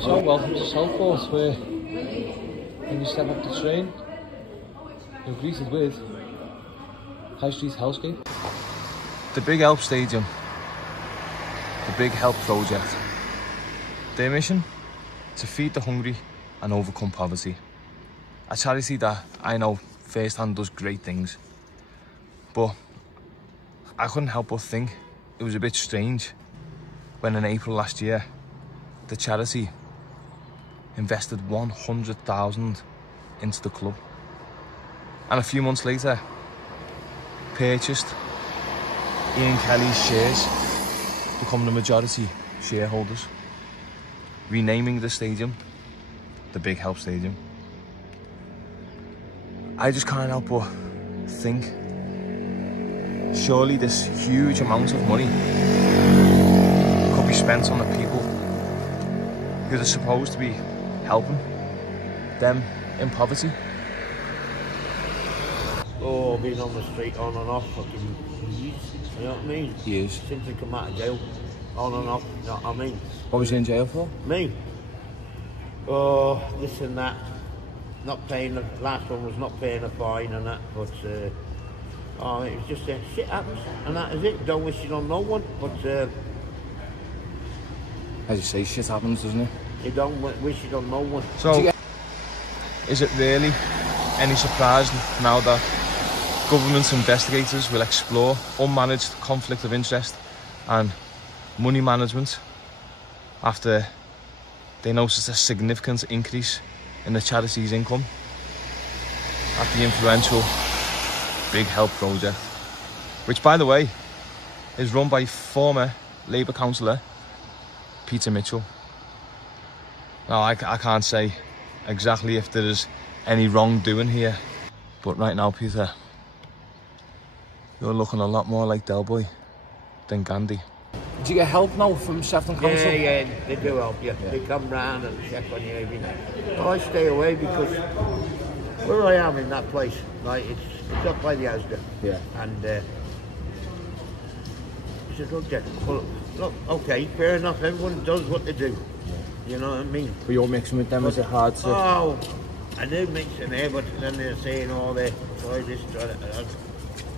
So welcome to Southport, where when you step up the train, you're greeted with High Street Hellscape. The Big Help Stadium, the Big Help Project. Their mission? To feed the hungry and overcome poverty. A charity that I know firsthand does great things. But I couldn't help but think it was a bit strange when in April last year, the charity invested 100,000 into the club. And a few months later, purchased Ian Kelly's shares, becoming the majority shareholders, renaming the stadium the Big Help Stadium. I just can't help but think, surely this huge amount of money could be spent on the people who are supposed to be helping them in poverty. Oh, been on the street on and off fucking years, you know what I mean? Years. Since I come out of jail, on and off, you know what I mean? What was you in jail for? Me? Oh, this and that. Not paying, the last one was not paying a fine and that, but oh, it was just shit happens and that is it. Don't wish it on no one, but as you say, shit happens, doesn't it? you don't wish it on no one. So, is it really any surprise now that government investigators will explore unmanaged conflict of interest and money management after they noticed a significant increase in the charity's income at the influential Big Help Project, which, by the way, is run by former Labour councillor Peter Mitchell. Now, I can't say exactly if there is any wrongdoing here, but right now, Peter, you're looking a lot more like Del Boy than Gandhi. Do you get help now from Southport Council? Yeah, they do help you. Yeah. They come round and check on you every night. But I stay away because where I am in that place, like it's up by the Asda. Yeah. And it's a drug den. Well, look, okay, fair enough. Everyone does what they do. You know what I mean? But you're mixing with them, is it hard to... Oh, I do mix in there, but then they're saying, oh, they try this, try that.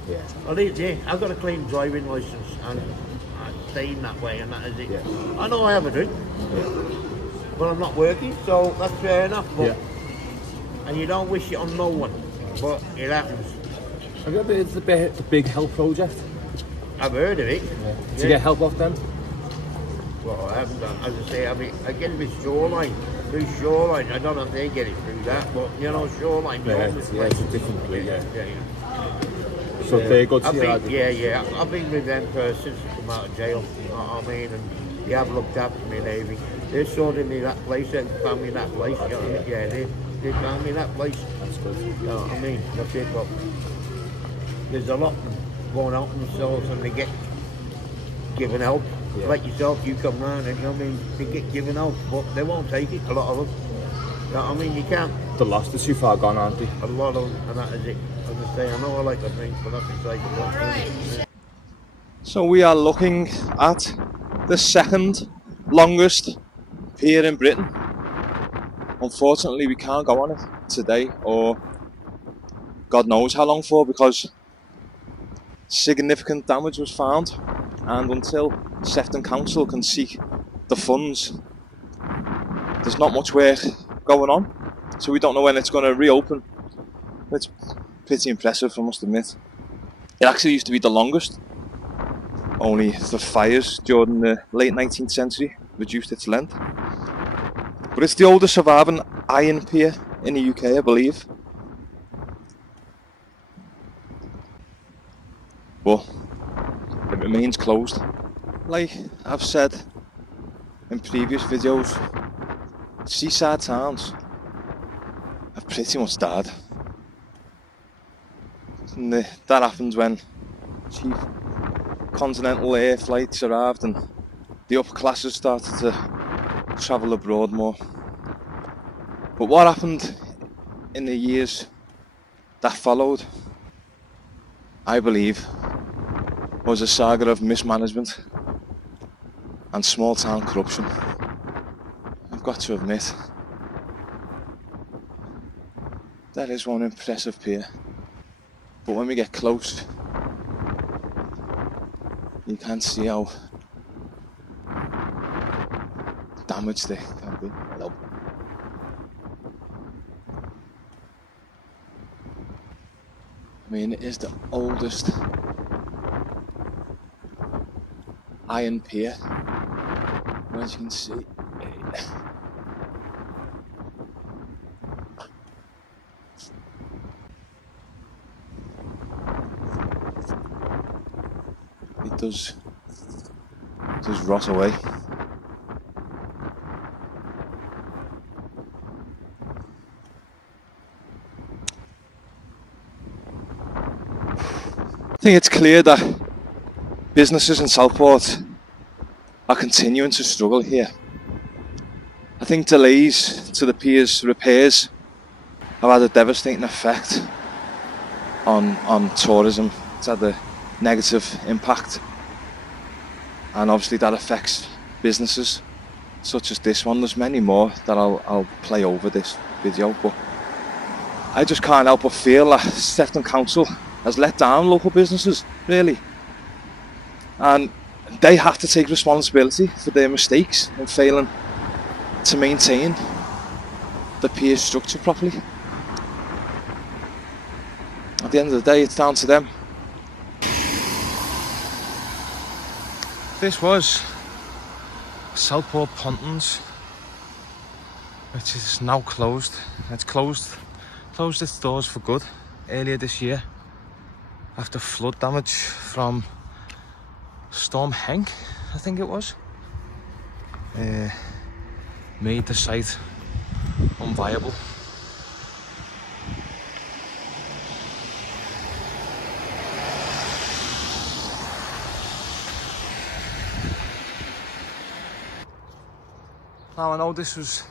Yeah. Well, yeah, I've got a clean driving licence and I'm staying that way and that is it. Yeah. I know I have a drink, but I'm not working, so that's fair enough. But, yeah. And you don't wish it on no one, but it happens. Have you ever heard of the Big Help Project? I've heard of it. Yeah. Did you get help off them? Well, I haven't done. As I say, I get it with shoreline. Through shoreline, I don't know if they get it through that, but you know, shoreline. Yeah, it's a different way. Yeah. So Yeah. they're good to you? Yeah. I've been with them since I come out of jail. You know what I mean? And they have looked after me, Navy. They sorted me that place and found me that place. You know what I mean? Yeah, they found me that place. That's good. You know what I mean? That's it. But there's a lot of them going out themselves and they get given help. Yeah. Like yourself, you come round and you know what I mean, they get given help, but they won't take it, a lot of them. You know what I mean? You can't. The lost are too far gone, aren't they? A lot of them, and that is it. As I say, I know I like to drink, but that's exciting. Right. So we are looking at the second longest pier in Britain. Unfortunately, we can't go on it today, or God knows how long for, because significant damage was found, and until Southport Council can seek the funds, there's not much work going on, so we don't know when it's going to reopen. It's pretty impressive, I must admit. It actually used to be the longest, only the fires during the late 19th century reduced its length. But it's the oldest surviving iron pier in the UK, I believe. But it remains closed. Like I've said in previous videos, seaside towns have pretty much died. And that happened when cheap continental air flights arrived and the upper classes started to travel abroad more. But what happened in the years that followed, I believe, was a saga of mismanagement and small town corruption. I've got to admit, that is one impressive pier. But when we get close, you can see how damaged it can be. Hello. I mean, it is the oldest iron pier, as you can see. It does rot away. I think it's clear that businesses in Southport are continuing to struggle here. I think delays to the pier's repairs have had a devastating effect on tourism. It's had a negative impact, and obviously that affects businesses such as this one. There's many more that I'll play over this video, but I just can't help but feel that Sefton Council has let down local businesses, really, and they have to take responsibility for their mistakes in failing to maintain the pier structure properly. At the end of the day, it's down to them. This was Southport Pontons, which is now closed. It's closed its doors for good earlier this year after flood damage from Storm Henk, I think it was, made the site unviable. Now, I know this was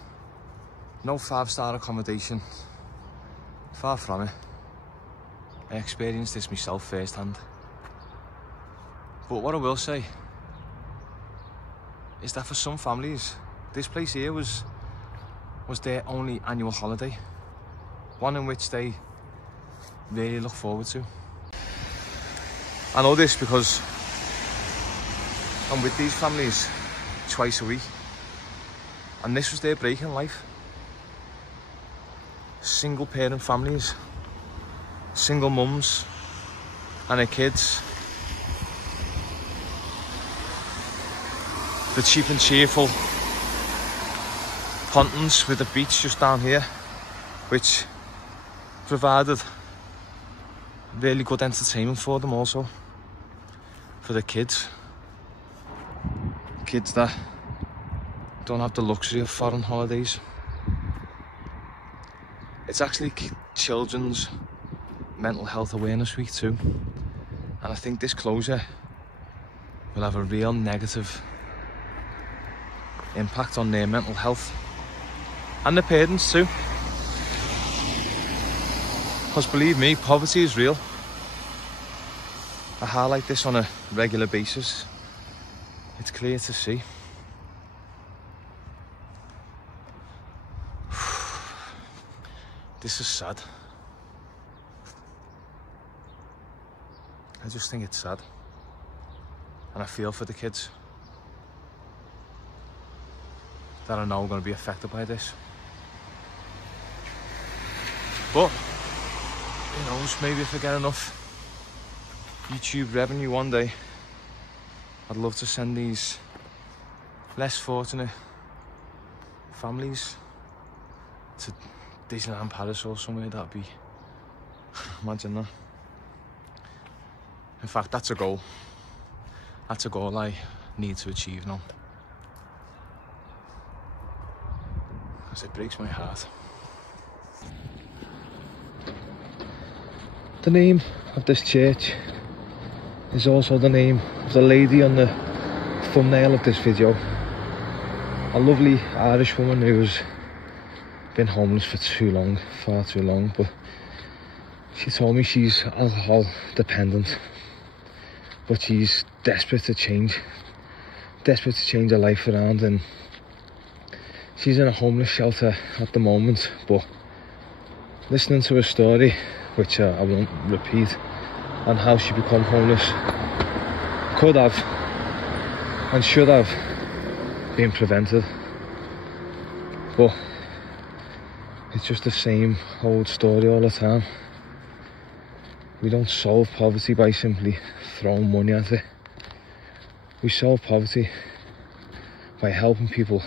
no 5-star accommodation, far from it. I experienced this myself firsthand. But what I will say is that for some families, this place here was their only annual holiday, one in which they really look forward to. I know this because I'm with these families twice a week, and this was their break in life. Single parent families, single mums and their kids. The cheap and cheerful pontons with the beach just down here, which provided really good entertainment for them also, for the kids. Kids that don't have the luxury of foreign holidays. It's actually Children's Mental Health Awareness Week too, and I think this closure will have a real negative impact on their mental health and the parents too, because believe me, poverty is real. I highlight this on a regular basis. It's clear to see. This is sad. I just think it's sad, and I feel for the kids that are now going to be affected by this. But who knows, maybe if I get enough YouTube revenue one day, I'd love to send these less fortunate families to Disneyland Paris or somewhere. That'd be, imagine that. In fact, that's a goal. That's a goal I need to achieve now, because it breaks my heart. The name of this church is also the name of the lady on the thumbnail of this video. A lovely Irish woman who's been homeless for too long, far too long, but she told me she's alcohol dependent but she's desperate to change her life around, and she's in a homeless shelter at the moment. But listening to her story, which I won't repeat, and how she became homeless, could have and should have been prevented. But it's just the same old story all the time. We don't solve poverty by simply throwing money at it. We solve poverty by helping people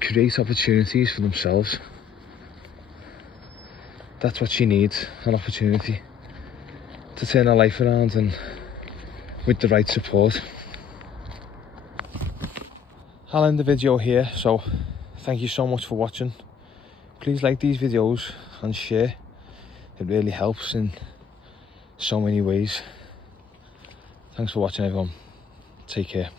create opportunities for themselves. That's what she needs, an opportunity to turn her life around, and with the right support. I'll end the video here, so thank you so much for watching. Please like these videos and share. It really helps in so many ways. Thanks for watching, everyone. Take care.